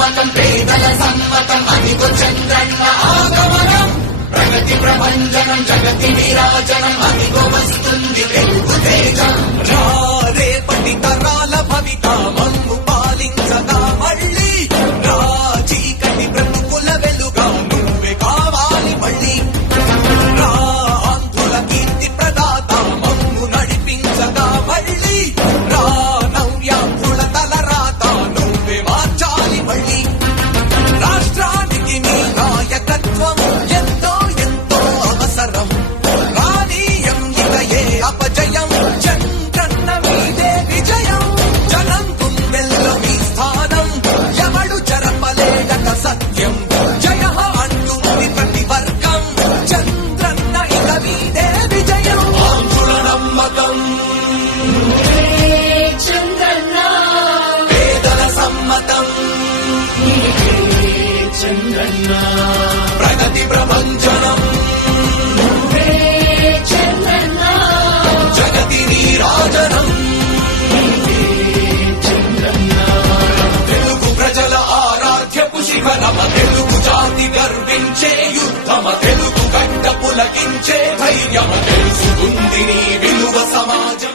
నమ్మకం పేదల సమ్మతం అదిగో చంద్రన్న ఆగమనం ప్రగతి ప్రభంజనం జగతి విరాజనం అదిగో వస్తుంది తెలుగు తేజం రేపటి తరాల భవిత మమ్ము పాలించగా మళ్ళీ చీకటి బ్రతుకుల వెలుగా నువ్వే కావాలి మళ్ళీ ఆంధ్రుల కీర్తి ప్రదాత మమ్ము నడిపించగా మళ్ళీ నవ్యాంధ్రుల తలరాత నువ్వే మార్చాలి మళ్ళీ రాష్ట్రానికి నీ నాయకత్వం ఎంతో ఎంతో అవసరం రానీయం ఇక ఏ అపజయం చంద్రన్న మీదే విజయం జనం గుండెల్లో మీ స్థానం ఎవడు చెరపలేడక సత్యం జయ అంటుంది ప్రతి వర్గం చంద్రన్న ఇక మీదే విజయం ఆంధ్రుల నమ్మకం చంద్రన్న పేదల సమ్మతం చంద్రన్న ప్రగతి ప్రపంచనం చంద్రన్న జగతి నీరాజనం తెలుగు ప్రజల ఆరాధ్యపు శిఖరమ తెలుగు జాతి గర్వించే యుద్ధమ తెలుగు గడ్డ పులకించే ధైర్యమ తెలుసుకుంది నీ విలువ సమాజం